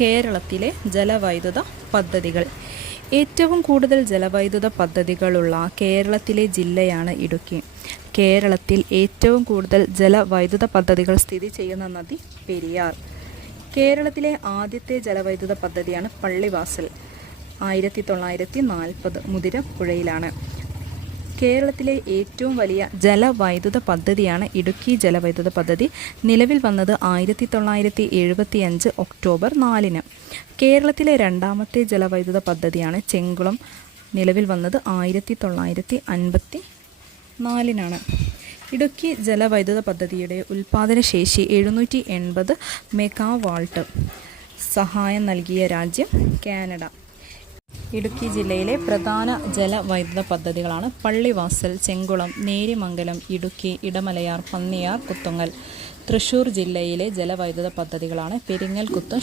കേരളത്തിലെ ജലവൈദ്യുത പദ്ധതികൾ. ഏറ്റവും കൂടുതൽ ജലവൈദ്യുത പദ്ധതികളുള്ള കേരളത്തിലെ ജില്ലയാണ് ഇടുക്കി. കേരളത്തിൽ ഏറ്റവും കൂടുതൽ ജലവൈദ്യുത പദ്ധതികൾ സ്ഥിതി ചെയ്യുന്ന നദി പെരിയാർ. കേരളത്തിലെ ആദ്യത്തെ ജലവൈദ്യുത പദ്ധതിയാണ് പള്ളിവാസൽ. 1940 മുതിരപ്പുഴയിലാണ്. കേരളത്തിലെ ഏറ്റവും വലിയ ജലവൈദ്യുത പദ്ധതിയാണ് ഇടുക്കി ജലവൈദ്യുത പദ്ധതി. നിലവിൽ വന്നത് 1975 ഒക്ടോബർ 4-ന്. കേരളത്തിലെ രണ്ടാമത്തെ ജലവൈദ്യുത പദ്ധതിയാണ് ചെങ്കുളം. നിലവിൽ വന്നത് 1954-നാണ്. ഇടുക്കി ജലവൈദ്യുത പദ്ധതിയുടെ ഉൽപ്പാദനശേഷി 780 മെഗാവാട്ട്. സഹായം നൽകിയ രാജ്യം കാനഡ. ഇടുക്കി ജില്ലയിലെ പ്രധാന ജലവൈദ്യുത പദ്ധതികളാണ് പള്ളിവാസൽ, ചെങ്കുളം, നേര്യമംഗലം, ഇടുക്കി, ഇടമലയാർ, പന്നിയാർ, കുത്തുങ്ങൽ. തൃശ്ശൂർ ജില്ലയിലെ ജലവൈദ്യുത പദ്ധതികളാണ് പെരിങ്ങൽകുത്ത്,